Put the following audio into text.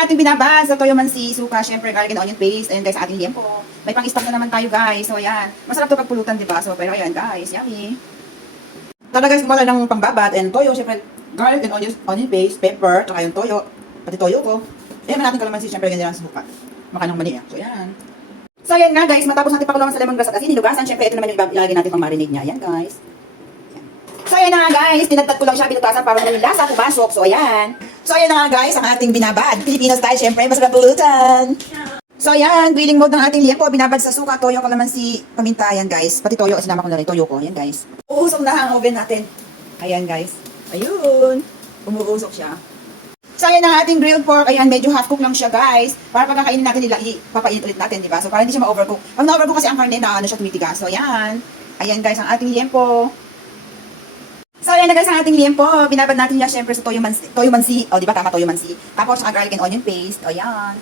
ang ating binabad sa toyo mansi, suka, syempre, garlic and onion paste. And guys, ating liempo. May pang-stock na naman tayo, guys. So, ayan. Masarap to pagpulutan, di ba? So, pero ayan, guys. Yummy. Tara, guys, kumala ng pangbabad. And toyo, syempre, garlic and onion paste, pepper, tsaka yung toyo. Pati toyo ko. Ayan, natin kalamansi, syempre, ganyan lang sa suka. Makanang mani, So, ayan. So, ayan nga, guys. Matapos natin pakulawan sa lemongrass at asin, nilugasan. Syempre, ito naman yung ilalagay natin pang marinade niya. Ayan, guys. So, ayan na nga, guys. Tinadtad ko lang siya, binutasan para naman yung lasa pumasok. So, ayan. So, ayan na nga, guys, ang ating binabad. Filipino style, syempre, masarap pulutan. So, ayan, grilling mode ng ating liempo. Binabad sa suka, toyo, kalamansi, paminta. Ayan, guys. Pati toyo, sinama ko na rin. Toyo ko. Ayan, guys. Uusok na ang oven natin. Ayan, guys. Ayun. Umuusok siya. So, ayan ang ating grilled pork. Ayan, medyo half cook lang siya, guys. Para pagkakainin natin nila, ipapainit ulit natin, di ba? So, para hindi siya ma-overcook. Pag na-overcook kasi ang karne, na ano siya tumitigas. So, ayan. Ayan, guys, ang ating liempo. So, ayan na guys ang ating liempo. Binabad natin niya syempre sa toyo mansi. O, di ba? Tama, toyo mansi. Tapos, ang garlic and onion paste. O, yan.